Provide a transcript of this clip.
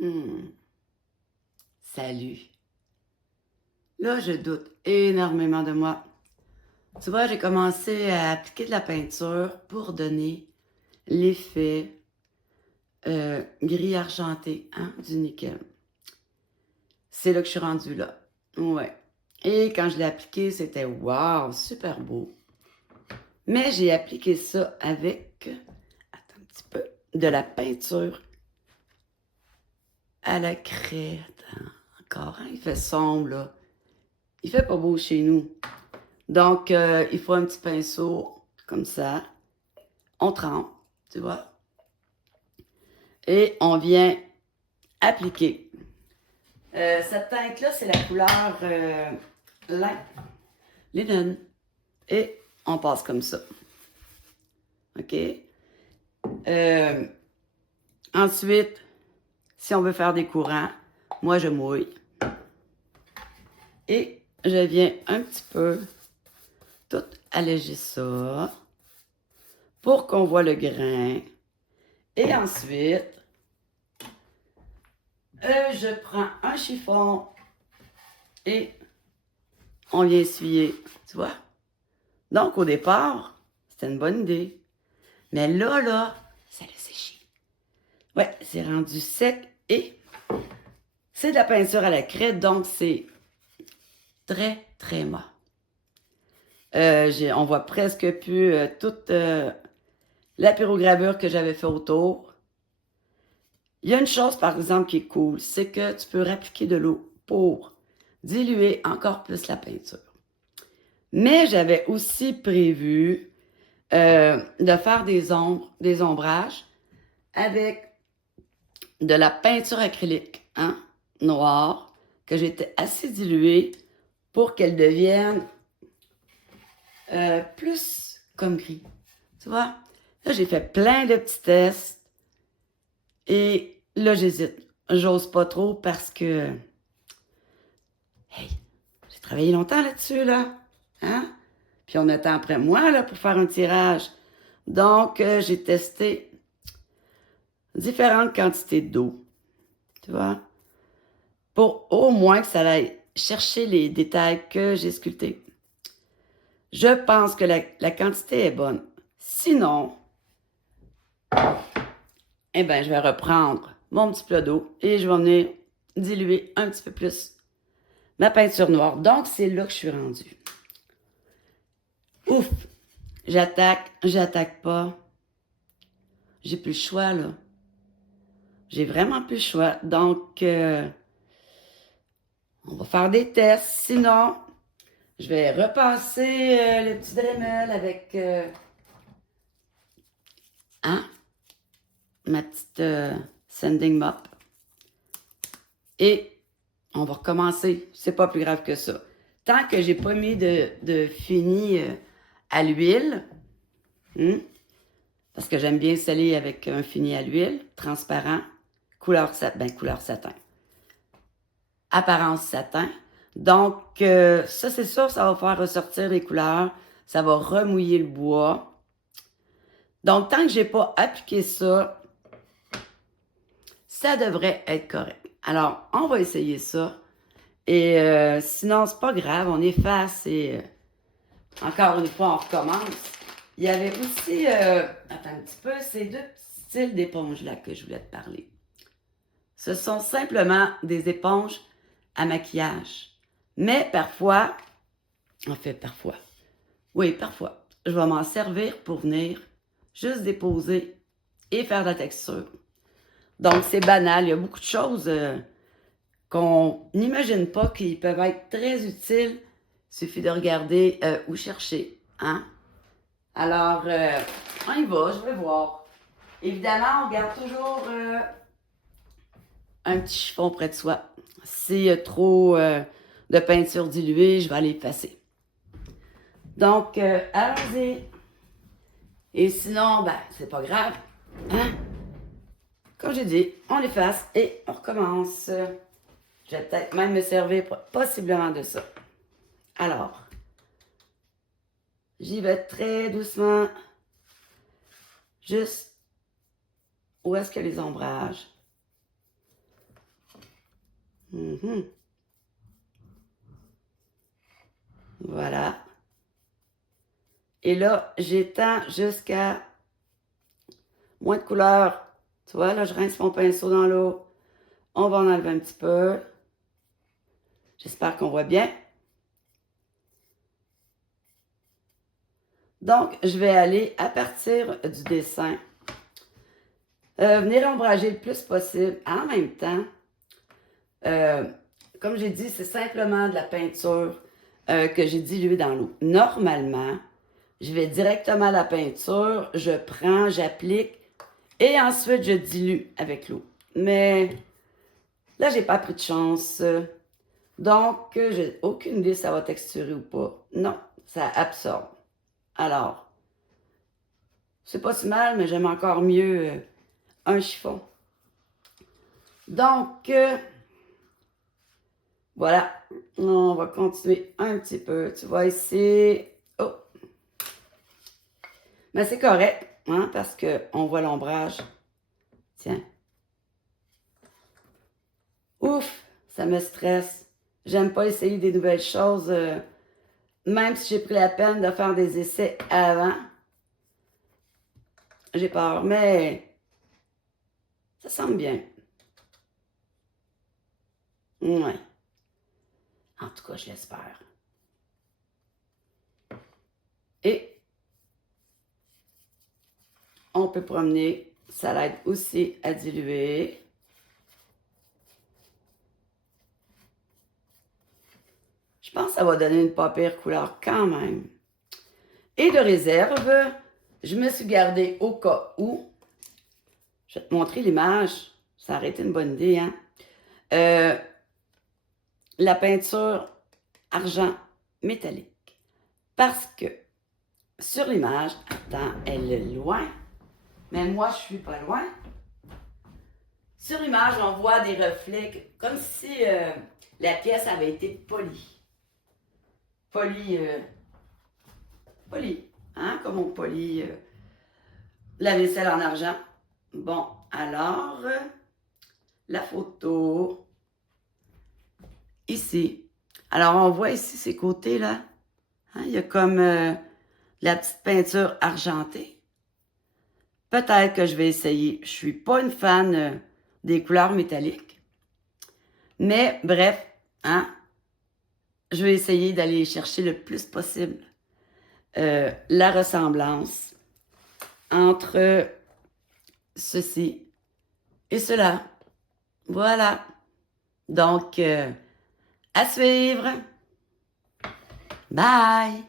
Hmm. Salut. Là, je doute énormément de moi. Tu vois, j'ai commencé à appliquer de la peinture pour donner l'effet gris argenté, hein, du nickel. C'est là que je suis rendue là. Ouais. Et quand je l'ai appliqué, c'était wow, super beau. Mais j'ai appliqué ça avec, attends un petit peu, de la peinture à la craie. Attends, encore, hein, il fait sombre, là. Il fait pas beau chez nous. Donc, il faut un petit pinceau, comme ça. On trempe, tu vois. Et on vient appliquer. Cette teinte-là, c'est la couleur linen. Et on passe comme ça. OK? Euh, ensuite, si on veut faire des courants, moi, je mouille. Et je viens un petit peu tout alléger ça pour qu'on voit le grain. Et ensuite, je prends un chiffon et on vient essuyer, tu vois. Donc, au départ, c'était une bonne idée. Mais là, ça l'a séché. Ouais, c'est rendu sec et c'est de la peinture à la craie, donc c'est très, très mat. On voit presque plus toute la pyrogravure que j'avais fait autour. Il y a une chose, par exemple, qui est cool, c'est que tu peux appliquer de l'eau pour diluer encore plus la peinture. Mais j'avais aussi prévu de faire des ombres, des ombrages avec de la peinture acrylique, hein, noire, que j'étais assez diluée pour qu'elle devienne plus comme gris. Tu vois? Là, j'ai fait plein de petits tests et là, j'hésite. J'ose pas trop parce que, hey, j'ai travaillé longtemps là-dessus, là. Hein? Puis on attend après moi, là, pour faire un tirage. Donc, j'ai testé différentes quantités d'eau. Tu vois? Pour au moins que ça aille chercher les détails que j'ai sculptés. Je pense que la quantité est bonne. Sinon, eh bien, je vais reprendre mon petit plat d'eau et je vais venir diluer un petit peu plus ma peinture noire. Donc, c'est là que je suis rendue. Ouf! J'attaque pas. J'ai plus le choix, là. J'ai vraiment plus le choix. Donc, on va faire des tests. Sinon, je vais repasser le petit Dremel avec hein, ma petite sanding mop. Et on va recommencer. C'est pas plus grave que ça. Tant que j'ai pas mis de fini à l'huile, parce que j'aime bien sceller avec un fini à l'huile, transparent, couleur satin. Apparence satin. Donc, ça, c'est sûr, ça va faire ressortir les couleurs. Ça va remouiller le bois. Donc, tant que j'ai pas appliqué ça, ça devrait être correct. Alors, on va essayer ça. Et sinon, c'est pas grave, on efface et encore une fois, on recommence. Il y avait aussi, attends un petit peu, ces deux petits styles d'éponges-là que je voulais te parler. Ce sont simplement des éponges à maquillage. Mais parfois, parfois, je vais m'en servir pour venir juste déposer et faire de la texture. Donc, c'est banal. Il y a beaucoup de choses qu'on n'imagine pas qui peuvent être très utiles. Il suffit de regarder où chercher. Hein? Alors, on y va, je vais voir. Évidemment, on garde toujours un petit chiffon près de soi. S'il y a trop de peinture diluée, je vais aller effacer. Donc, allons-y. Et sinon, ben, c'est pas grave. Hein? Comme j'ai dit, on l'efface et on recommence. Je vais peut-être même me servir possiblement de ça. Alors, j'y vais très doucement. Juste où est-ce que les ombrages? Mhm. Voilà. Et là, j'étends jusqu'à moins de couleur. Tu vois, là, je rince mon pinceau dans l'eau. On va en enlever un petit peu. J'espère qu'on voit bien. Donc, je vais aller à partir du dessin. Venir ombrager le plus possible. En même temps, comme j'ai dit, c'est simplement de la peinture que j'ai diluée dans l'eau. Normalement, je vais directement à la peinture, je prends, j'applique et ensuite je dilue avec l'eau. Mais là, j'ai pas pris de chance. Donc, j'ai aucune idée si ça va texturer ou pas. Non, ça absorbe. Alors, c'est pas si mal, mais j'aime encore mieux un chiffon. Donc, voilà, on va continuer un petit peu. Tu vois ici, oh, mais c'est correct, hein, parce qu'on voit l'ombrage. Tiens. Ouf, ça me stresse. J'aime pas essayer des nouvelles choses, même si j'ai pris la peine de faire des essais avant. J'ai peur, mais ça semble bien. Ouais. En tout cas, je l'espère. Et on peut promener. Ça l'aide aussi à diluer. Je pense que ça va donner une pas pire couleur quand même. Et de réserve, je me suis gardée au cas où. Je vais te montrer l'image. Ça aurait été une bonne idée, hein? La peinture argent métallique. Parce que sur l'image, attends, elle est loin, mais moi je suis pas loin. Sur l'image, on voit des reflets comme si la pièce avait été polie. Polie, hein, comme on polie la vaisselle en argent. Bon, alors, la photo, ici. Alors, on voit ici ces côtés-là. Hein, il y a comme la petite peinture argentée. Peut-être que je vais essayer. Je suis pas une fan des couleurs métalliques. Mais bref, hein, je vais essayer d'aller chercher le plus possible la ressemblance entre ceci et cela. Voilà. Donc, à suivre. Bye!